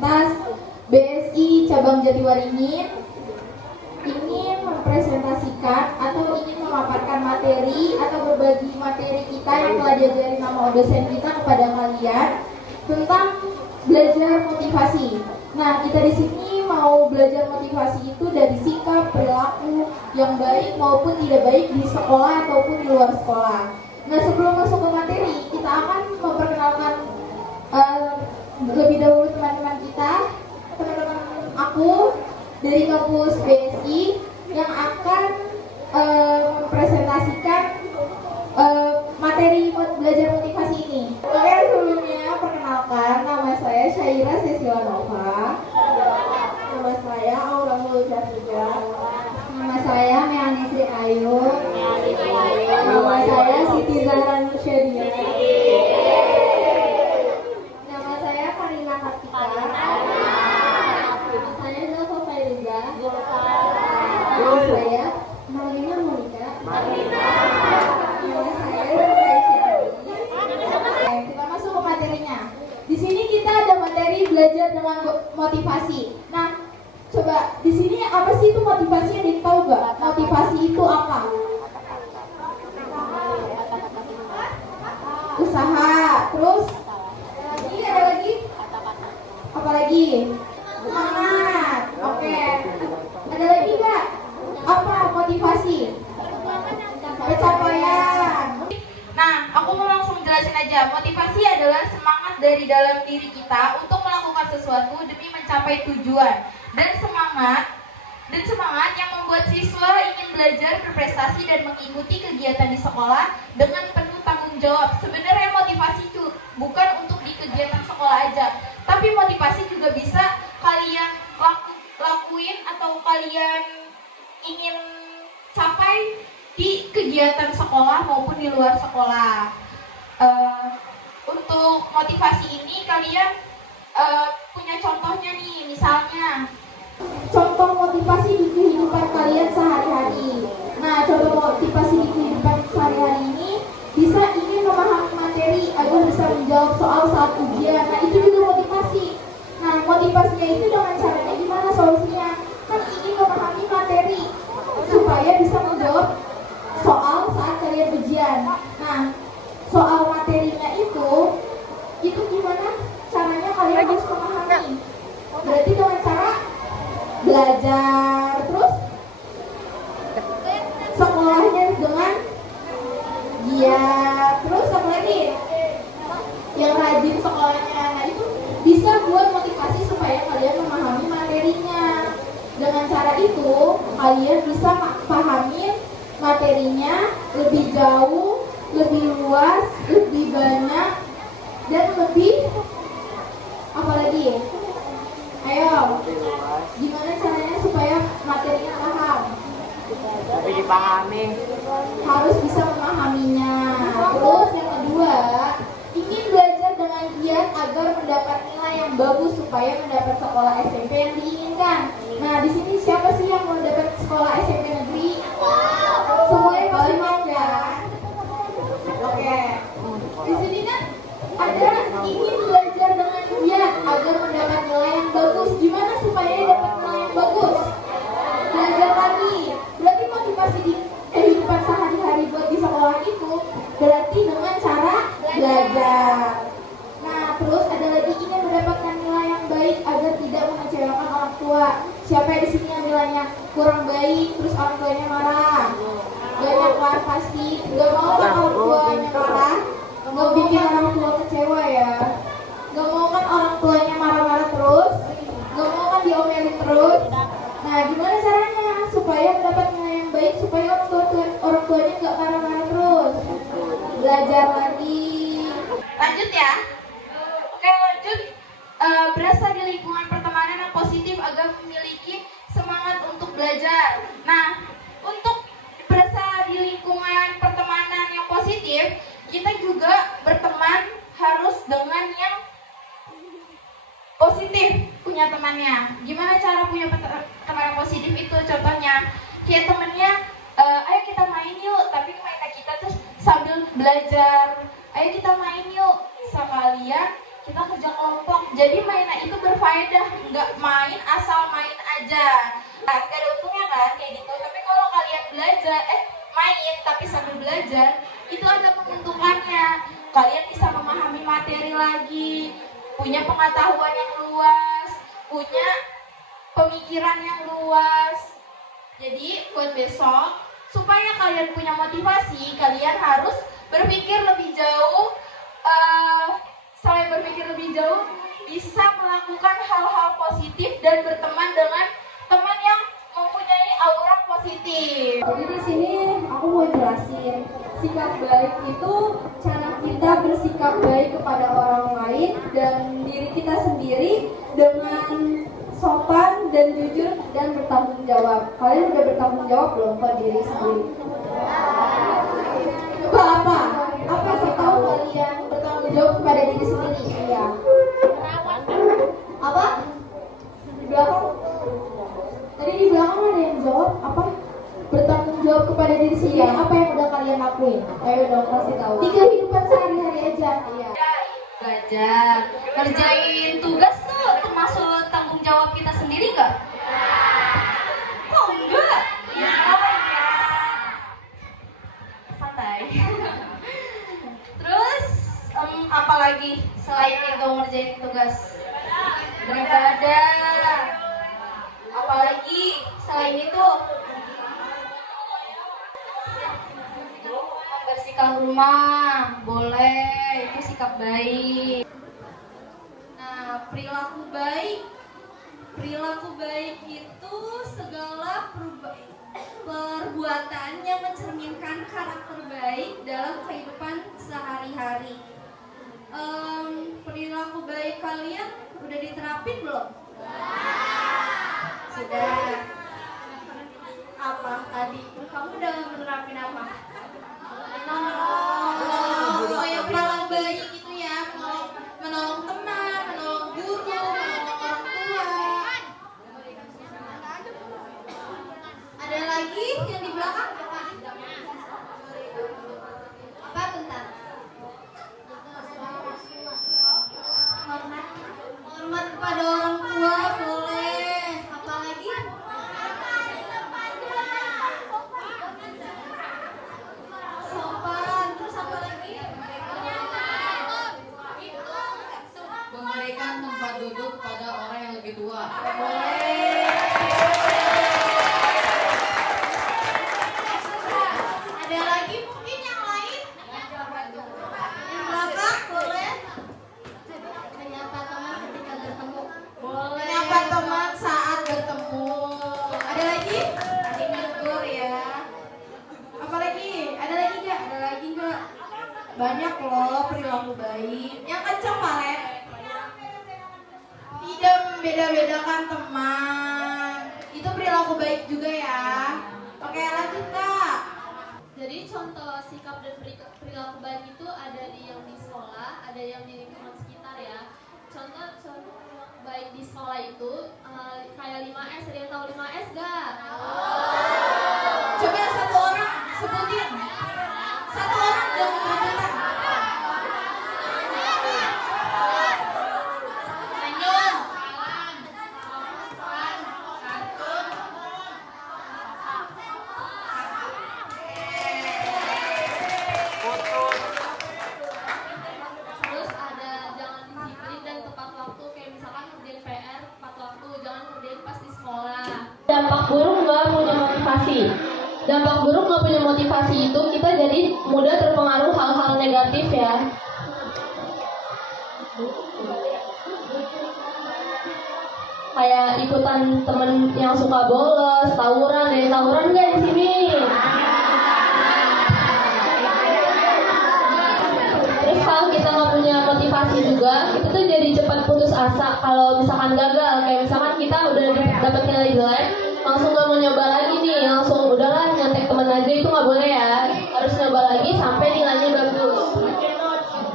komunitas BSI Cabang Jatiwaringin ingin mempresentasikan atau ingin memaparkan materi atau berbagi materi kita yang telah diajari nama dosen kita kepada kalian tentang belajar motivasi. Nah, kita di sini mau belajar motivasi itu dari sikap, perilaku yang baik maupun tidak baik di sekolah ataupun di luar sekolah. Nah, sebelum masuk ke materi, kita akan memperkenalkan lebih dahulu teman-teman kita, teman-teman aku dari kampus BSI yang akan mempresentasikan materi belajar motivasi ini. Oke, sebelumnya perkenalkan, nama saya Syaira Sesilanova. Nama saya Aura Mulja juga. Nama saya Meani Sri Ayu. Nama saya Siti Zahra Nursyadia. Nama saya Karina Kartika. Nama saya Zulfa Fairiza. Nama saya Malina Monika. Nama saya kita masuk ke materinya. Di sini kita ada materi belajar dengan motivasi. Nah, coba di sini apa sih itu motivasi? Ada yang tahu nggak? Motivasi itu apa? Usaha. Terus ada lagi? Apa lagi? Semangat. Oke. Ada lagi nggak? Apa motivasi? Pencapaian. Nah, aku mau langsung jelasin aja. Motivasi adalah semangat dari dalam diri kita untuk melakukan sesuatu demi mencapai tujuan. Dan semangat yang membuat siswa ingin belajar, berprestasi, dan mengikuti kegiatan di sekolah dengan penuh tanggung jawab. Sebenarnya motivasi itu bukan untuk di kegiatan sekolah aja, tapi motivasi juga bisa kalian lakuin atau kalian ingin capai di kegiatan sekolah maupun di luar sekolah. Untuk motivasi ini kalian punya contohnya nih, misalnya contoh motivasi di kehidupan kalian sehari-hari. Nah, contoh motivasi di kehidupan sehari-hari ini bisa ingin memahami materi agar bisa menjawab soal saat ujian. Nah, itu juga motivasi. Nah, motivasinya itu dengan caranya gimana solusinya? Kan ingin memahami materi supaya bisa menjawab soal saat kalian ujian. Nah, soal materinya itu gimana caranya kalian harus memahami? Berarti dengan cara belajar, terus sekolahnya dengan giat, terus apa lagi? Yang rajin sekolahnya. Nah, itu bisa buat motivasi supaya kalian memahami materinya. Dengan cara itu kalian bisa pahamin materinya lebih jauh, lebih luas, lebih banyak, dan lebih apa lagi? Ayo, gimana caranya supaya materinya paham? Lebih dipahami. Harus bisa memahaminya. Terus yang kedua, ingin belajar dengan giat agar mendapat nilai yang bagus supaya mendapat sekolah SMP yang diinginkan. Nah, di sini siapa sih yang mau dapat sekolah SMP negeri? Semuanya pasti mau kan? Oke. Di sini kan ada ingin belajar dengan giat agar mendapat nilai yang bagus. Gimana supaya dapat nilai yang bagus? Belajar lagi. Berarti motivasi di kehidupan sehari-hari buat di sekolah itu berarti dengan cara belajar. Nah, terus ada lagi ingin mendapatkan nilai yang baik agar tidak mengecewakan orang tua. Siapa yang di sini yang nilainya kurang baik, terus orang tuanya marah? Banyak kan pasti. Gak mau kan orang tuanya marah? Gak bikin orang tua kecewa ya. Gak mau kan orang tuanya marah-marah terus? Gak mau kan diomelin terus? Nah, gimana caranya supaya mendapat nilai yang baik supaya orang tuanya gak marah-marah terus? Belajar lagi. Lanjut ya. Oke, lanjut. Berasa di lingkungan pertemanan yang positif agar memiliki semangat untuk belajar. Nah, untuk berasa di lingkungan pertemanan yang positif, kita juga berteman harus dengan yang positif, punya temannya. Gimana cara punya teman yang positif itu? Contohnya, kayak temennya, ayo kita main yuk, tapi mainnya kita terus sambil belajar. Ayo kita main yuk, sekalian kita kerja kelompok. Jadi mainnya itu berfaedah, nggak main asal main aja. Nah, nggak ada untungnya kan kayak gitu. Tapi kalau kalian belajar, main tapi sambil belajar, itu ada menguntungkannya. Kalian bisa memahami materi lagi, punya pengetahuan yang luas, punya pemikiran yang luas. Jadi buat besok, supaya kalian punya motivasi, kalian harus berpikir lebih jauh. Selain berpikir lebih jauh, bisa melakukan hal-hal positif dan berteman dengan teman yang mempunyai aura positif. Jadi di sini aku mau jelasin, sikap baik itu cara kita bersikap baik kepada orang lain dan diri kita sendiri dengan sopan dan jujur dan bertanggung jawab. Kalian udah bertanggung jawab belum ke diri sendiri? Apa? Apa sih tahu kalian bertanggung jawab kepada diri sendiri? Iya. Apa? Di belakang? Tadi di belakang ada yang jawab apa? Bertanggung jawab kepada diri sendiri. Iya. Apa yang udah kalian lakuin? Ayo dong kasih tahu. Di kehidupan sehari-hari aja. Iya. Belajar, kerjain tugas tuh termasuk tanggung jawab kita sendiri nggak? Kok enggak? Oh iya. Santai. Terus apa lagi selain itu ngerjain tugas? Beribadah. Apalagi selain itu? Membersihkan rumah, boleh, itu sikap baik. Nah, perilaku baik itu segala perbuatan yang mencerminkan karakter baik dalam kehidupan sehari-hari. Perilaku baik kalian udah diterapin belum? Sudah. Apa tadi? Kamu udah menerapin apa? Oh, yang perilaku baik itu ya, menolong teman, menolong guru, menolong orang tua. Ada lagi yang di belakang? Apa bentar? Hormat kepada orang tua boleh. Apa lagi? Sopan. Terus apa lagi? Memberikan tempat duduk pada orang yang lebih tua. Boleh. Ada lagi mungkin yang lain? Yang belakang boleh. Menyapa teman ketika bertemu. Boleh. Menyapa teman saat bertemu. Ada lagi? Tadi menegur ya. Apa lagi? Ada lagi nggak? Ada lagi nggak? Banyak loh perilaku baik. Yang kenceng Valen. Tidak membeda-bedakan teman. Itu perilaku baik juga ya. Oke, lanjut Kak. Jadi contoh sikap dan perilaku baik itu ada yang di sekolah, ada yang di lingkungan sekitar ya. Contoh baik di sekolah itu kayak 5S, ada yang tahu 5S gak? Coba satu orang sebutin. Satu orang jangan berebutan. Senyum, terus ada jangan disiplin dan tepat waktu, kayak misalkan ngerjain PR tepat waktu, jangan ngerjain pas di sekolah. Dampak buruk nggak punya motivasi. Dampak buruk nggak punya motivasi itu kita jadi mudah terpengaruh hal-hal negatif ya. Kayak ikutan temen yang suka bolos, tawuran, ada yang tawuran nggak di sini? Terus kalau kita nggak punya motivasi juga, kita tuh jadi cepat putus asa kalau misalkan gagal. Kayak misalkan kita udah dapat nilai jelek, langsung nggak mau nyoba lagi nih, langsung udahlah nyantek teman aja, itu nggak boleh ya. Harus nyoba lagi sampai nilainya bagus.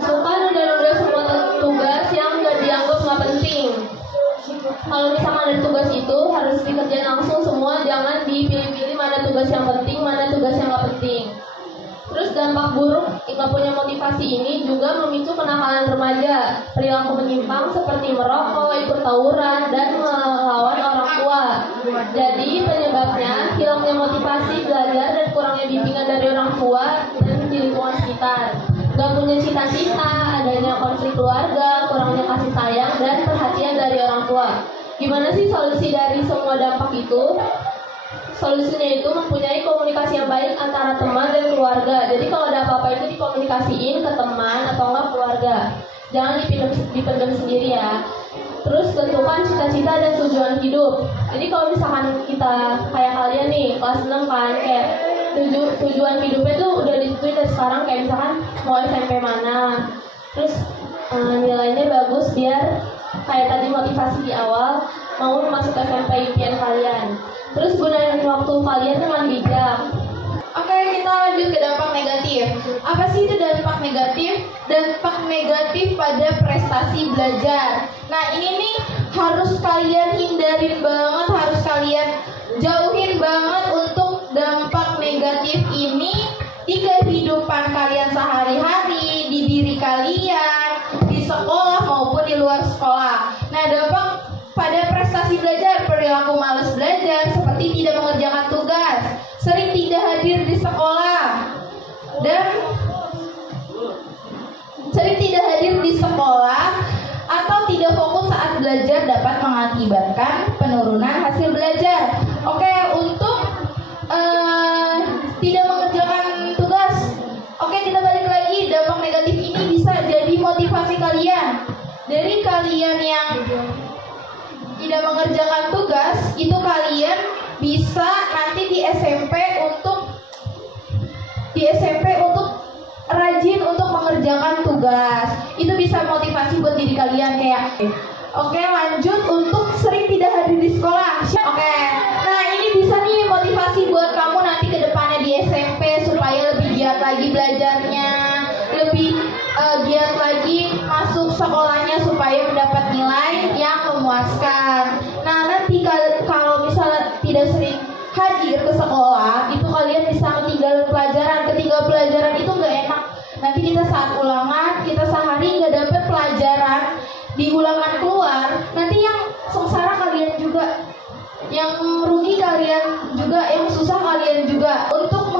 Suka nunda-nunda semua tugas yang nggak dianggap nggak penting. Kalau misalkan ada tugas itu harus dikerjain langsung semua, jangan dipilih-pilih mana tugas yang penting, mana tugas yang nggak penting. Terus dampak buruk nggak punya motivasi ini juga memicu kenakalan remaja, perilaku menyimpang seperti merokok, ikut tawuran, dan melawan orang tua. Jadi penyebabnya hilangnya motivasi belajar dan kurangnya bimbingan dari orang tua dan di lingkungan sekitar. Gak punya cita-cita, adanya konflik keluarga, kurangnya kasih sayang dan perhatian dari orang tua. Gimana sih solusi dari semua dampak itu? Solusinya itu mempunyai komunikasi yang baik antara teman dan keluarga. Jadi kalau ada apa-apa itu dikomunikasiin ke teman atau enggak keluarga. Jangan dipendam sendiri ya. Terus tentukan cita-cita dan tujuan hidup. Jadi kalau misalkan kita kayak kalian nih kelas 6 kan, kayak tujuan hidupnya tuh udah ditentuin dari sekarang, kayak misalkan mau SMP mana. Terus nilainya bagus biar kayak tadi motivasi di awal mau masuk SMP impian kalian. Terus gunain waktu kalian dengan bijak. Oke, kita lanjut ke dampak negatif. Apa sih itu dampak negatif? Dampak negatif pada prestasi belajar. Nah, ini nih harus kalian hindarin banget, harus kalian jauhin banget untuk dampak negatif ini di kehidupan kalian sehari-hari, di diri kalian, di sekolah maupun di luar sekolah. Nah, dampak pada prestasi belajar, perilaku malas belajar seperti tidak mengerjakan tugas, sering tidak hadir di sekolah, dan sering tidak hadir di sekolah atau tidak fokus saat belajar dapat mengakibatkan penurunan hasil belajar. Oke, untuk tidak mengerjakan tugas. Oke, kita balik lagi. Dampak negatif ini bisa jadi motivasi kalian. Dari kalian yang tidak mengerjakan tugas, itu kalian bisa nanti di SMP untuk rajin untuk mengerjakan tugas. Itu bisa motivasi buat diri kalian kayak. Oke, lanjut untuk sering tidak hadir di sekolah. Oke, nah ini bisa nih motivasi buat kamu nanti ke depannya di SMP supaya lebih giat lagi belajarnya, lebih giat lagi masuk sekolahnya supaya mendapat nilai yang memuaskan. Nah, nanti kalau misalnya tidak sering hadir ke sekolah, itu kalian bisa ketinggalan pelajaran. Ketinggalan pelajaran itu nggak enak. Nanti kita saat ulangan, kita sehari nggak dapet pelajaran, di ulangan keluar, nanti yang sengsara kalian juga, yang rugi kalian juga, yang susah kalian juga untuk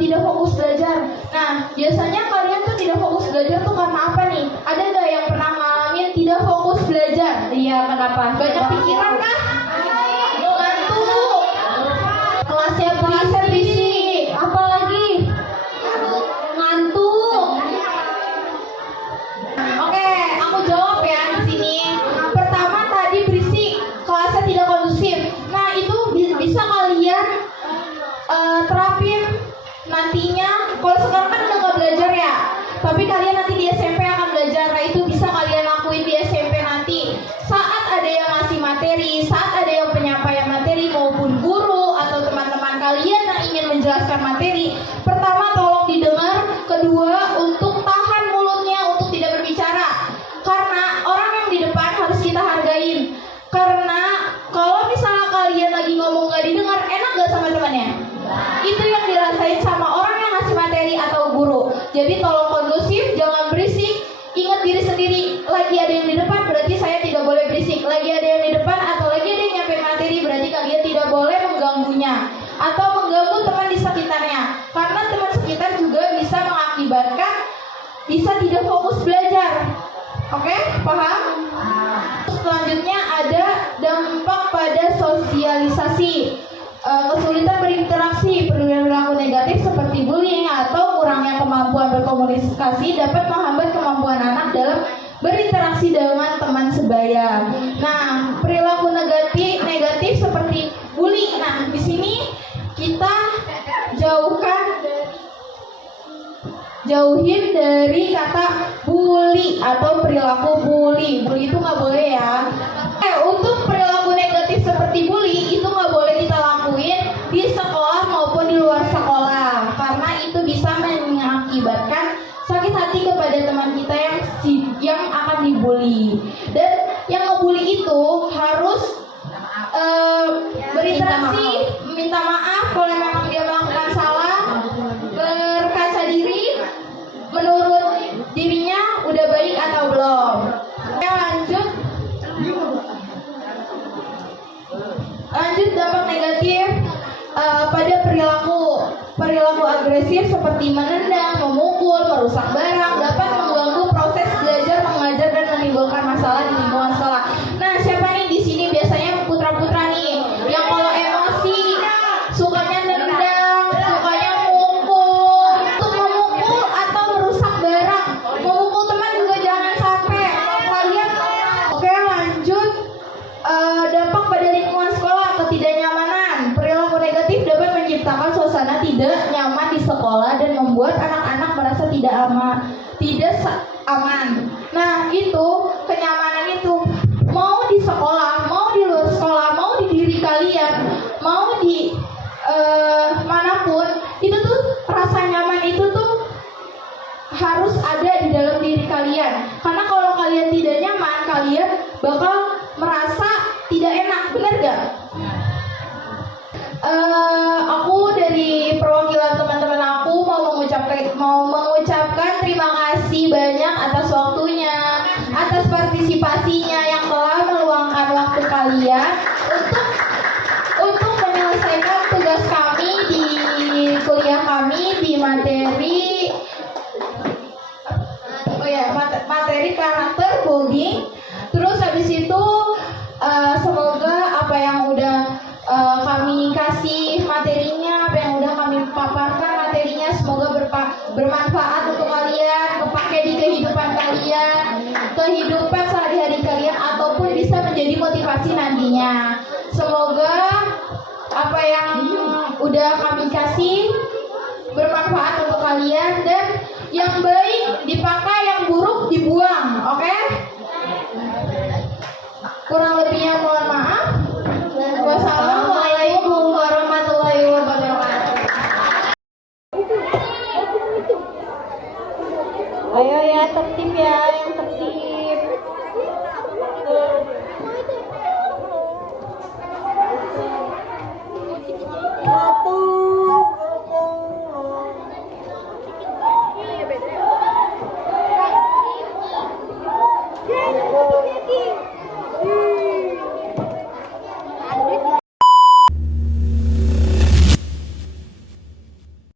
tidak fokus belajar. Nah, biasanya kalian tuh tidak fokus belajar tuh karena apa nih? Ada nggak yang pernah ngalamin tidak fokus belajar? Iya, kenapa? Banyak pikiran kah? Ngantuk, kelasnya berisik, apalagi ngantuk. Oke, aku jawab ya di sini. Pertama tadi berisik, kelasnya tidak kondusif. Nah, itu bisa kalian terapin nantinya. Kalau sekarang kan udah nggak belajar ya, tapi kalian nanti di SMP akan belajar. Nah, itu bisa kalian lakuin di SMP nanti. Saat ada yang ngasih materi, saat ada yang penyampaian materi maupun guru atau teman-teman kalian yang ingin menjelaskan materi, pertama tolong didengar, kedua untuk tahan mulutnya untuk tidak berbicara. Karena orang yang di depan harus kita hargain. Karena kalau misalnya kalian lagi ngomong gak didengar, enak gak sama temannya? Itu yang dirasain sama orang yang ngasih materi atau guru. Jadi tolong kondusif, jangan berisik. Ingat diri sendiri, lagi ada yang di depan berarti saya tidak boleh berisik. Lagi ada yang di depan atau lagi ada yang nyampe materi berarti kalian tidak boleh mengganggunya atau mengganggu teman di sekitarnya. Karena teman sekitar juga bisa mengakibatkan bisa tidak fokus belajar. Oke, paham? Selanjutnya ada dampak pada sosialisasi. Kesulitan berinteraksi, perilaku negatif seperti bullying atau kurangnya kemampuan berkomunikasi dapat menghambat kemampuan anak dalam berinteraksi dengan teman sebaya. Nah, perilaku negatif seperti bullying. Nah, di sini kita jauhin dari kata bully atau perilaku bully. Bully itu nggak boleh ya. Untuk perilaku negatif seperti bully itu nggak boleh kita lakuin di sekolah maupun di luar sekolah, karena itu bisa mengakibatkan sakit hati kepada teman kita yang akan dibully. Dan yang ngebully itu harus berinteraksi, minta maaf kalau memang dia melakukan salah, perilaku agresif seperti menendang, memukul, merusak barang dapat mengganggu proses belajar mengajar dan menimbulkan masalah di lingkungan sekolah. Nah, siapa nih di sini biasanya putra-putra nih yang kalau emosi sukanya nendang, sukanya mukul, untuk memukul atau merusak barang, memukul teman juga jangan sampai. Kalian oke, lanjut. Dampak pada lingkungan sekolah, ketidaknyamanan. Perilaku negatif dapat menciptakan suasana tidak nyaman di sekolah dan membuat anak-anak merasa tidak aman. Nah, itu kenyamanan itu mau di sekolah, mau di luar sekolah, mau di diri kalian, mau di manapun, itu tuh rasa nyaman itu tuh harus ada di dalam diri kalian. Karena kalau kalian tidak nyaman, kalian bakal merasa tidak enak, benar gak? Aku dari perwakilan teman-teman aku mau mengucapkan terima kasih banyak atas waktunya, atas partisipasinya yang telah meluangkan waktu kalian untuk menyelesaikan tugas kami di kuliah kami di materi karakter building. Terus habis itu semoga apa yang udah kami kasih materinya, apa yang udah kami paparkan materinya, semoga bermanfaat untuk kalian, kepake di kehidupan kalian, kehidupan sehari-hari kalian, ataupun bisa menjadi motivasi nantinya. Semoga apa yang udah kami kasih bermanfaat untuk kalian, dan yang baik dipakai, yang buruk dibuang, oke? Kurang lebihnya mohon